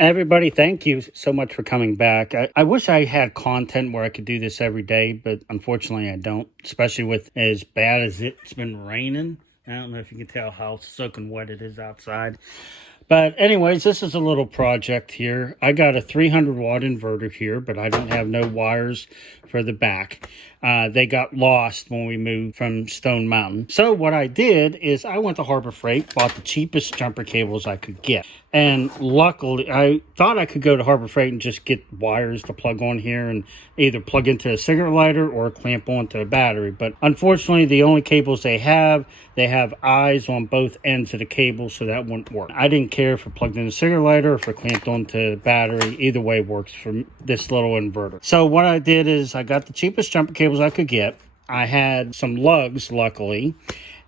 Everybody, thank you so much for coming back. I wish I had content where I could do this every day, but unfortunately I don't, especially with as bad as it's been raining. I don't know if you can tell how soaking wet it is outside. But anyways, this is a little project here. I got a 300 watt inverter here, but I don't have no wires for the back. They got lost when we moved from Stone Mountain. So what I did is I went to Harbor Freight, bought the cheapest jumper cables I could get. And luckily, I thought I could go to Harbor Freight and just get wires to plug on here and either plug into a cigarette lighter or clamp onto a battery. But unfortunately, the only cables they have eyes on both ends of the cable, so that wouldn't work. I didn't care if it plugged in a cigarette lighter or if it clamped onto battery. Either way works for this little inverter. So what I did is I got the cheapest jumper cables I could get. I had some lugs, luckily.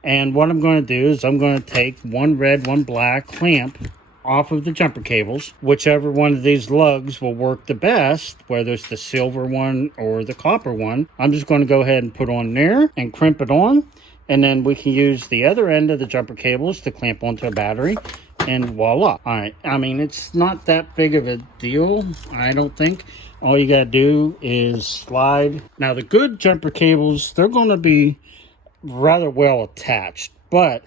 And what I'm going to do is I'm going to take one red, one black clamp off of the jumper cables. Whichever one of these lugs will work the best, whether it's the silver one or the copper one, I'm just going to go ahead and put on there and crimp it on. And then we can use the other end of the jumper cables to clamp onto a battery, and voila. All right, I mean, it's not that big of a deal, I don't think. All you gotta do is slide. Now, the good jumper cables, they're gonna be rather well attached, but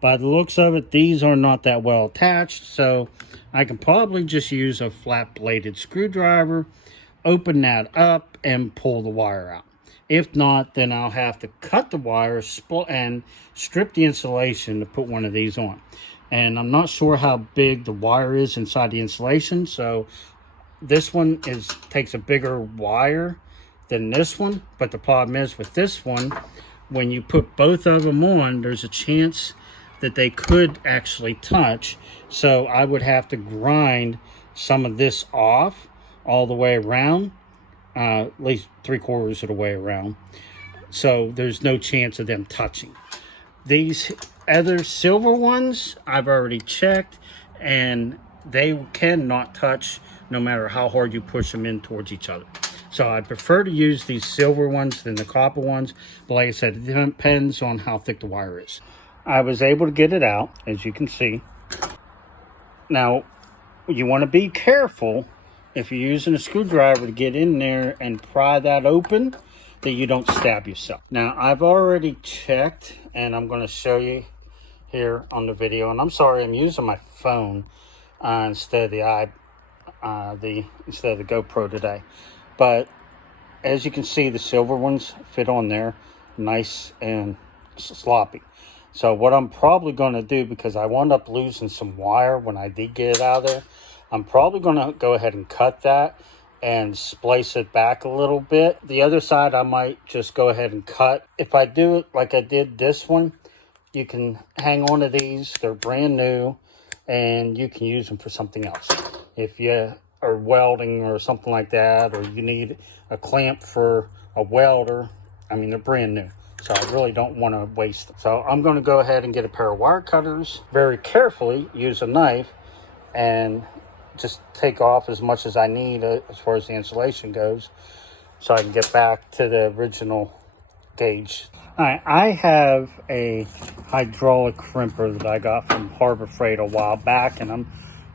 by the looks of it, these are not that well attached, so I can probably just use a flat bladed screwdriver, open that up, and pull the wire out. If not, then I'll have to cut the wire and strip the insulation to put one of these on. And I'm not sure how big the wire is inside the insulation, so this one takes a bigger wire than this one. But the problem is with this one, when you put both of them on, there's a chance that they could actually touch. So I would have to grind some of this off all the way around. At least 3/4 of the way around, so there's no chance of them touching. These other silver ones I've already checked, and they cannot touch no matter how hard you push them in towards each other. So I prefer to use these silver ones than the copper ones, but like I said, it depends on how thick the wire is. I was able to get it out, as you can see. Now, you want to be careful if you're using a screwdriver to get in there and pry that open, that you don't stab yourself. Now, I've already checked, and I'm going to show you here on the video. And I'm sorry, I'm using my phone instead of the GoPro today. But as you can see, the silver ones fit on there, nice and sloppy. So what I'm probably going to do, because I wound up losing some wire when I did get it out of there, I'm probably going to go ahead and cut that and splice it back a little bit. The other side, I might just go ahead and cut. If I do it like I did this one, you can hang on to these. They're brand new, and you can use them for something else. If you are welding or something like that, or you need a clamp for a welder, I mean, they're brand new. So I really don't want to waste them. So I'm going to go ahead and get a pair of wire cutters. Very carefully use a knife and just take off as much as I need as far as the insulation goes, so I can get back to the original gauge. All right, I have a hydraulic crimper that I got from Harbor Freight a while back, and I'm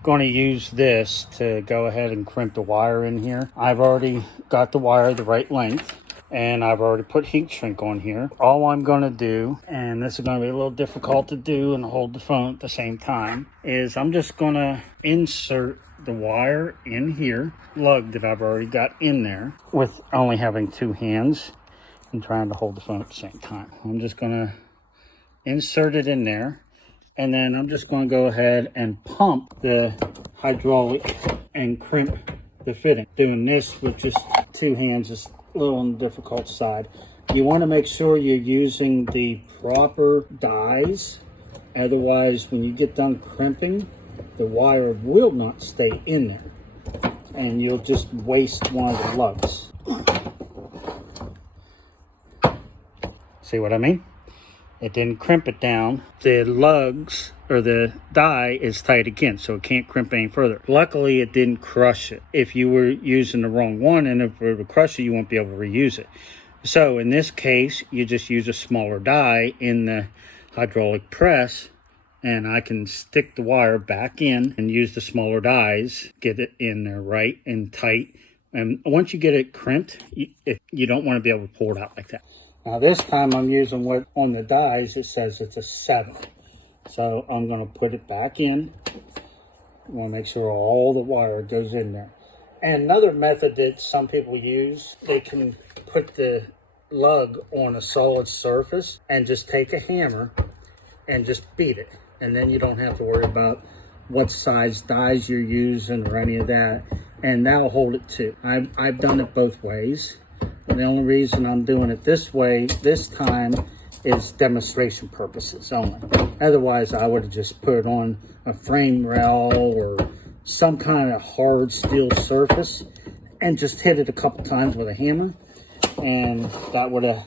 going to use this to go ahead and crimp the wire in here. I've already got the wire the right length, and I've already put heat shrink on here. All I'm going to do, and this is going to be a little difficult to do and hold the phone at the same time, is I'm just going to insert the wire in here, lug that I've already got in there, with only having two hands and trying to hold the phone at the same time. I'm just going to insert it in there, and then I'm just going to go ahead and pump the hydraulic and crimp the fitting. Doing this with just two hands is a little on the difficult side. You want to make sure you're using the proper dies, otherwise when you get done crimping, the wire will not stay in there, and you'll just waste one of the lugs. See what I mean? It didn't crimp it down. The lugs, or the die, is tight again, so it can't crimp any further. Luckily, it didn't crush it. If you were using the wrong one and if it were to crush it, you won't be able to reuse it. So in this case, you just use a smaller die in the hydraulic press and I can stick the wire back in and use the smaller dies, get it in there right and tight. And once you get it crimped, you don't want to be able to pull it out like that. Now this time I'm using what on the dies, it says it's a 7. So I'm going to put it back in. I want to make sure all the wire goes in there. And another method that some people use, they can put the lug on a solid surface and just take a hammer and just beat it. And then you don't have to worry about what size dies you're using or any of that. And that'll hold it too. I've done it both ways. And the only reason I'm doing it this way this time is demonstration purposes only. Otherwise, I would have just put it on a frame rail or some kind of hard steel surface and just hit it a couple times with a hammer, and that would have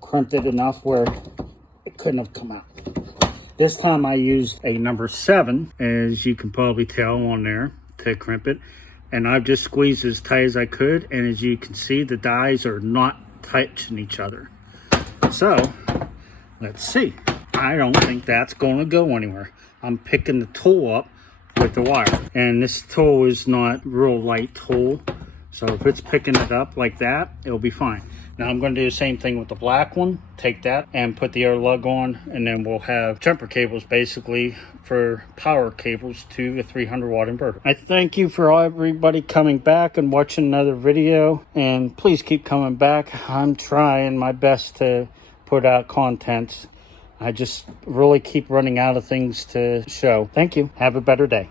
crimped it enough where it couldn't have come out. This time I used a number 7, as you can probably tell on there, to crimp it, and I've just squeezed as tight as I could, and as you can see, the dies are not touching each other. So let's see. I don't think that's going to go anywhere. I'm picking the tool up with the wire, and this tool is not real light tool, so if it's picking it up like that, it'll be fine. Now I'm going to do the same thing with the black one. Take that and put the air lug on, and then we'll have jumper cables basically for power cables to a 300 watt inverter. I thank you for everybody coming back and watching another video, and please keep coming back. I'm trying my best to put out content. I just really keep running out of things to show. Thank you. Have a better day.